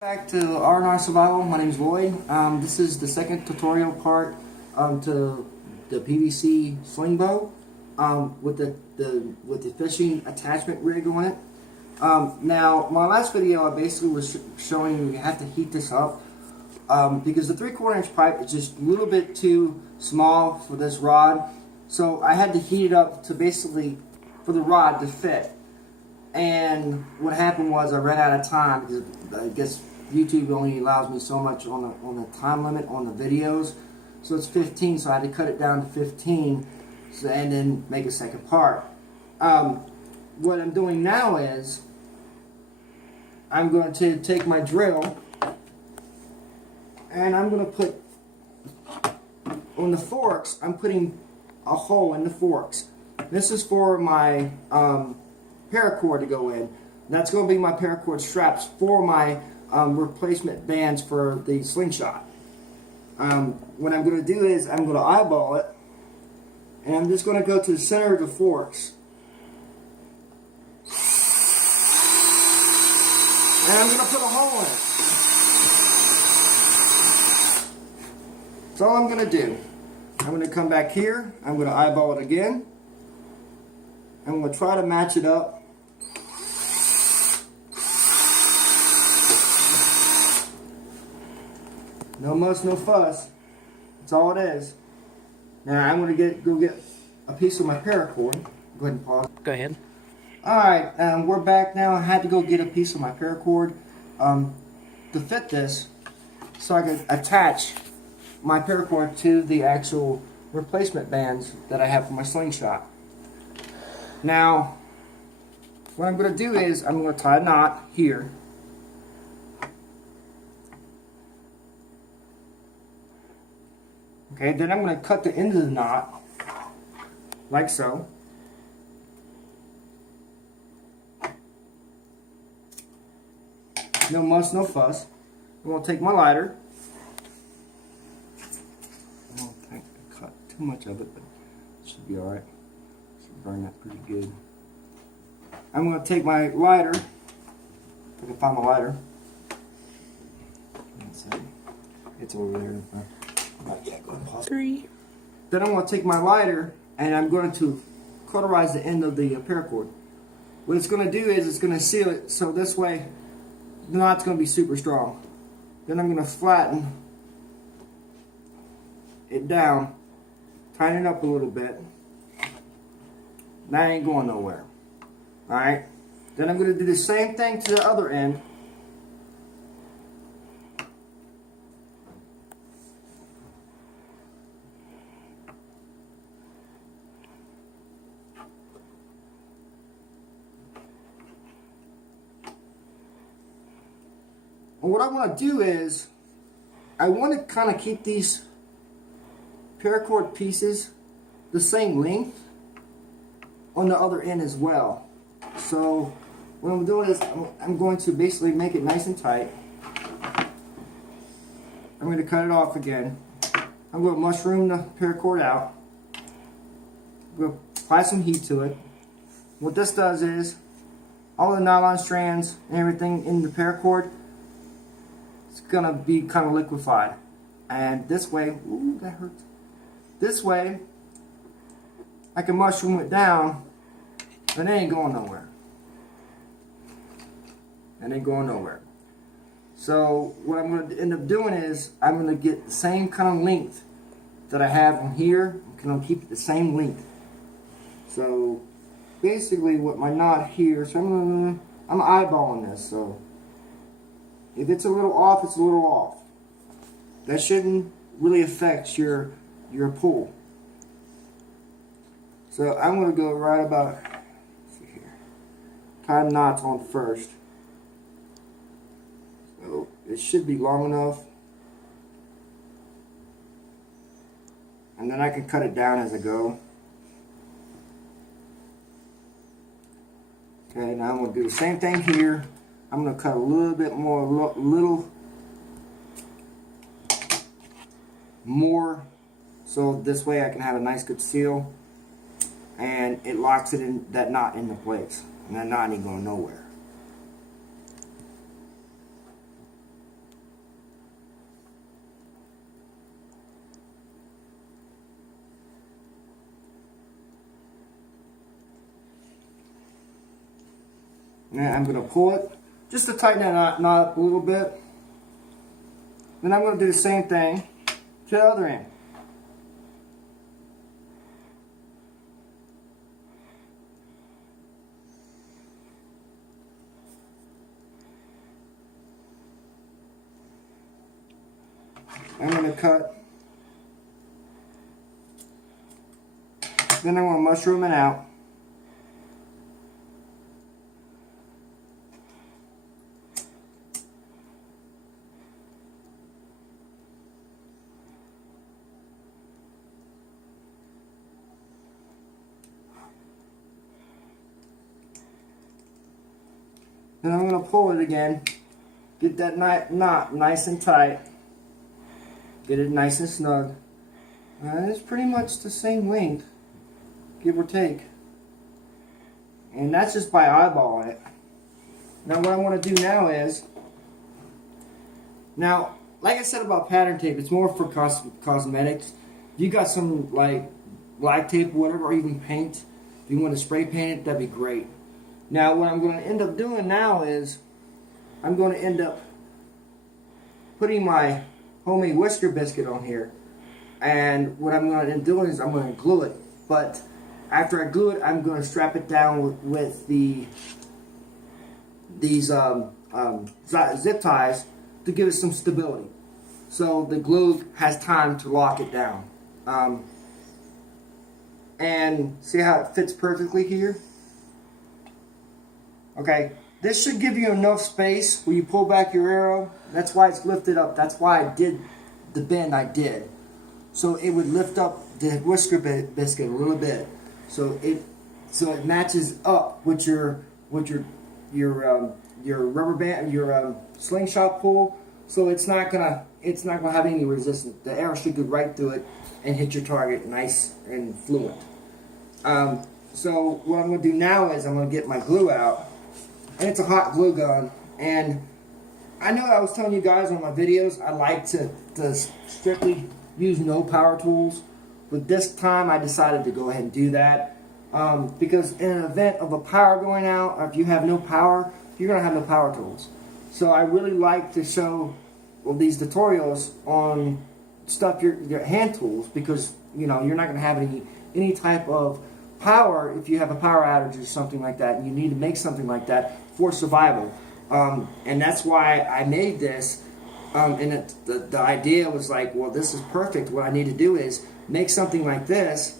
Back to R&R Survival. My name is Lloyd. This is the second tutorial part to the PVC Slingbow with the fishing attachment rig on it. Now, my last video, I basically was showing you have to heat this up because the 3/4 inch pipe is just a little bit too small for this rod. So I had to heat it up to basically for the rod to fit. And what happened was I ran out of time because I guess YouTube only allows me so much on the time limit on the videos. So it's 15, so I had to cut it down to 15 and then make a second part. What I'm doing now is I'm going to take my drill and I'm going to put on the forks, I'm putting a hole in the forks. This is for my paracord to go in. That's going to be my paracord straps for my replacement bands for the slingshot. What I'm going to do is I'm going to eyeball it, and I'm just going to go to the center of the forks, and I'm going to put a hole in it. That's all I'm going to do. I'm going to come back here, I'm going to eyeball it again. I'm going to try to match it up. No muss, no fuss. That's all it is. Now I'm going to go get a piece of my paracord. Go ahead and pause. Go ahead. Alright, we're back now. I had to go get a piece of my paracord to fit this so I could attach my paracord to the actual replacement bands that I have for my slingshot. Now, what I'm going to do is I'm going to tie a knot here. Okay, then I'm going to cut the end of the knot, like so. No muss, no fuss. I'm going to take my lighter. I don't think I cut too much of it, but it should be alright. Should burn that pretty good. I'm going to take my lighter. If I can find my lighter. It's over there in front. Go ahead, pause. 3. Then I'm going to take my lighter and I'm going to cauterize the end of the paracord. What it's going to do is it's going to seal it so this way the knot's going to be super strong. Then I'm going to flatten it down, tighten it up a little bit. That ain't going nowhere. Alright? Then I'm going to do the same thing to the other end. And what I want to do is, I want to kind of keep these paracord pieces the same length on the other end as well. So what I'm doing is I'm going to basically make it nice and tight. I'm going to cut it off again. I'm going to mushroom the paracord out. I'm going to apply some heat to it. What this does is all the nylon strands and everything in the paracord, it's going to be kind of liquefied. And this way, ooh, that hurts. This way, I can mushroom it down, and it ain't going nowhere. It ain't going nowhere. So what I'm going to end up doing is I'm going to get the same kind of length that I have on here. I'm going to keep it the same length. So basically, what my knot here. So I'm eyeballing this. So if it's a little off, it's a little off. That shouldn't really affect your pull. So I'm going to go right about, let's see here, tie the knots on first. So it should be long enough. And then I can cut it down as I go. Okay, now I'm going to do the same thing here. I'm going to cut a little bit more, little more, so this way I can have a nice good seal, and it locks it in, that knot into place, and that knot ain't going nowhere. And I'm going to pull it just to tighten that knot up a little bit. Then I'm going to do the same thing to the other end. I'm going to cut. Then I'm going to mushroom it out. Then I'm going to pull it again. Get that knot nice and tight. Get it nice and snug. It's pretty much the same length, give or take. And that's just by eyeballing it. Now what I want to do now is, now like I said about pattern tape, it's more for cosmetics. If you got some like black tape or whatever, or even paint, if you want to spray paint it, that'd be great. Now what I'm going to end up doing now is, I'm going to end up putting my homemade whisker biscuit on here. And what I'm going to end up doing is I'm going to glue it. But after I glue it, I'm going to strap it down with these zip ties to give it some stability. So the glue has time to lock it down. And see how it fits perfectly here? Okay, this should give you enough space when you pull back your arrow. That's why it's lifted up. That's why I did the bend I did. So it would lift up the whisker biscuit a little bit. So it matches up with your rubber band, your slingshot pull. So it's not gonna have any resistance. The arrow should go right through it and hit your target nice and fluent. So what I'm gonna do now is I'm gonna get my glue out. And it's a hot glue gun, and I know I was telling you guys on my videos I like to strictly use no power tools, but this time I decided to go ahead and do that because in an event of a power going out, or if you have no power, you're going to have no power tools. So I really like to show these tutorials on stuff your hand tools, because you know you're not going to have any type of power if you have a power outage or something like that, and you need to make something like that for survival. And that's why I made this. And the idea was like, well, this is perfect. What I need to do is make something like this,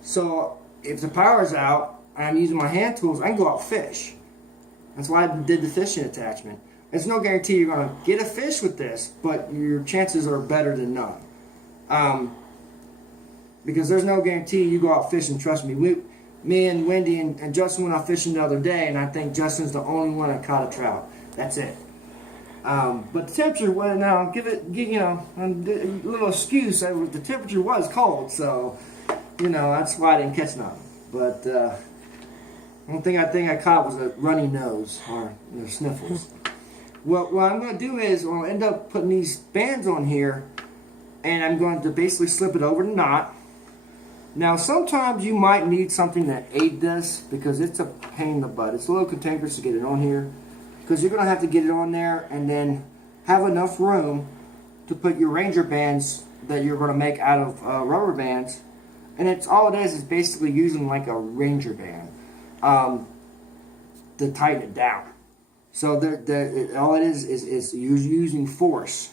so if the power's out and I'm using my hand tools, I can go out fish. That's why I did the fishing attachment. There's no guarantee you're going to get a fish with this, but your chances are better than none. Because there's no guarantee you go out fishing. Trust me. Me and Wendy and Justin went out fishing the other day, and I think Justin's the only one that caught a trout. That's it. But the temperature, well, now give you know a little excuse. The temperature was cold, so you know that's why I didn't catch nothing. But one thing I think I caught was a runny nose or sniffles. What I'm going to do is I'll end up putting these bands on here, and I'm going to basically slip it over the knot. Now sometimes you might need something to aid this, because it's a pain in the butt. It's a little cantankerous to get it on here, because you're going to have to get it on there and then have enough room to put your Ranger bands that you're going to make out of rubber bands. And all it is basically using like a Ranger band to tighten it down. So all it is using force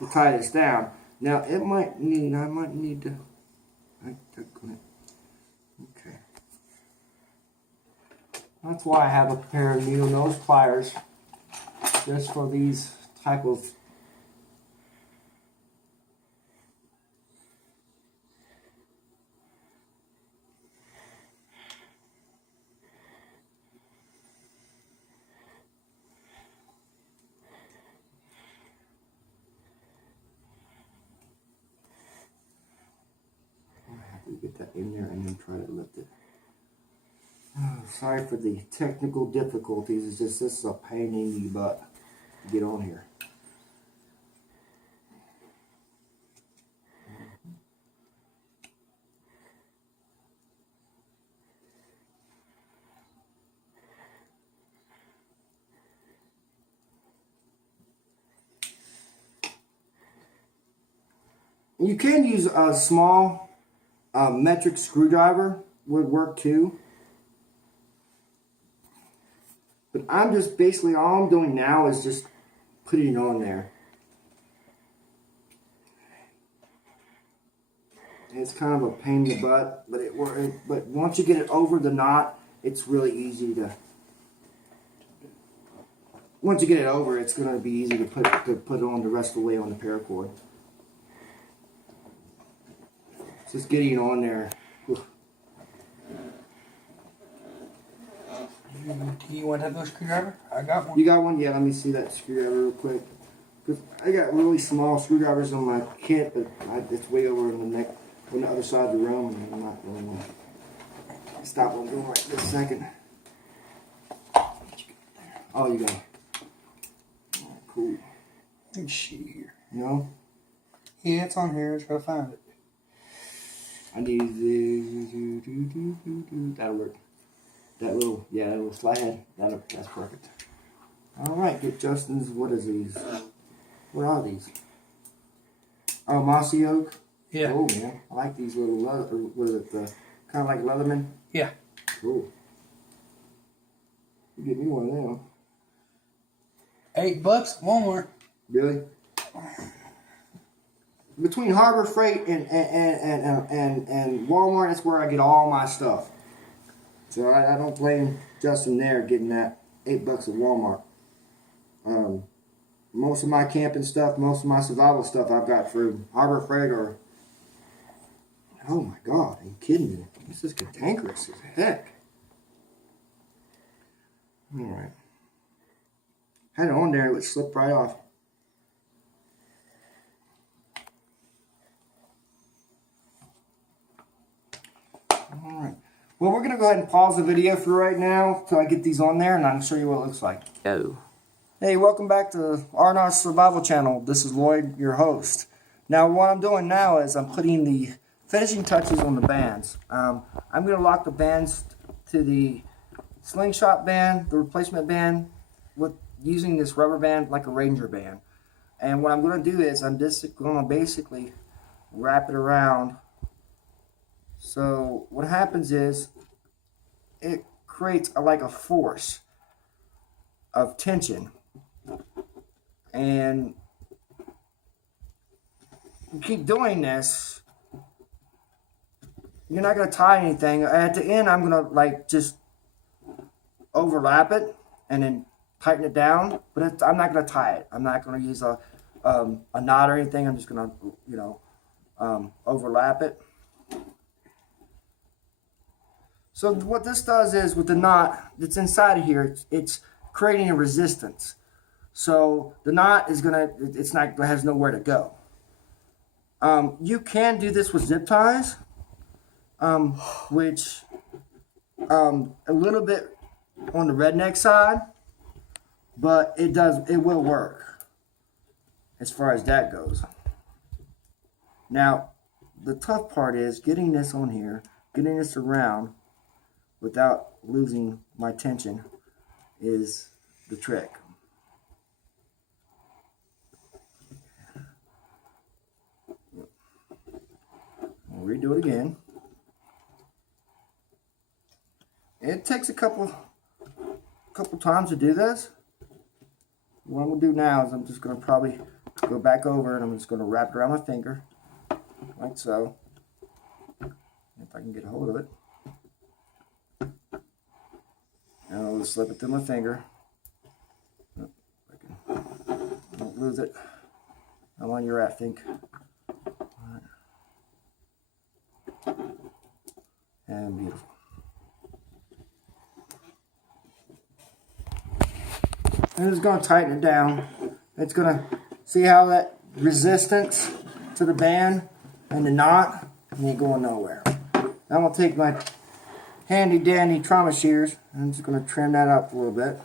to tie this down. Now I might need to. Okay. That's why I have a pair of needle nose pliers, just for these type of get that in there and then try to lift it. Oh, sorry for the technical difficulties. It's just this is a pain in the butt to get on here. You can use a small metric screwdriver, would work too. But I'm just basically, all I'm doing now is just putting it on there. And it's kind of a pain in the butt, but but once you get it over the knot, it's really easy to. Once you get it over, it's going to be easy to put it on the rest of the way on the paracord. It's just getting it on there. Oof. Do you want to have a screwdriver? I got one. You got one? Yeah, let me see that screwdriver real quick. Because I got really small screwdrivers on my kit, but it's way over in the neck, on the other side of the room, and I'm not really going to stop what I'm doing right this second. Oh, you got it. Oh, cool. Let's see here. No? Yeah, it's on here. Let's go find it. I need this. That'll work. That little slide head. That's perfect. All right, get Justin's. What is these? What are these? Oh, mossy oak. Yeah. Oh man, I like these little leather. What is it? Kind of like Leatherman. Yeah. Cool. You get me one of them. $8 Walmart. Really? Between Harbor Freight and Walmart, that's where I get all my stuff. So I don't blame Justin there getting that $8 at Walmart. Most of my camping stuff, most of my survival stuff I've got through Harbor Freight or... Oh my God, are you kidding me? This is cantankerous as heck. Alright. Had it on there, it would slip right off. Alright. Well, we're going to go ahead and pause the video for right now till I get these on there and I can show you what it looks like. Go. Hey, welcome back to Arnott's Survival Channel. This is Lloyd, your host. Now, what I'm doing now is I'm putting the finishing touches on the bands. I'm going to lock the bands to the slingshot band, the replacement band, with using this rubber band like a Ranger band. And what I'm going to do is I'm just going to basically wrap it around. So what happens is it creates like a force of tension. And you keep doing this, you're not going to tie anything. At the end, I'm going to like just overlap it and then tighten it down. But I'm not going to tie it. I'm not going to use a knot or anything. I'm just going to, overlap it. So what this does is with the knot that's inside of here, it's creating a resistance. So the knot is it has nowhere to go. You can do this with zip ties, which a little bit on the redneck side, but it will work as far as that goes. Now, the tough part is getting this on here, getting this around without losing my tension is the trick. I'll redo it again. It takes a couple times to do this. What I'm going to do now is I'm just going to probably go back over and I'm just going to wrap it around my finger like so. If I can get a hold of it. And I'll just slip it through my finger. Don't lose it. How long you're at, think. Right. And beautiful. And it's going to tighten it down. It's going to see how that resistance to the band and the knot ain't going nowhere. Now I'm going to take my handy dandy trauma shears and I'm just going to trim that up a little bit.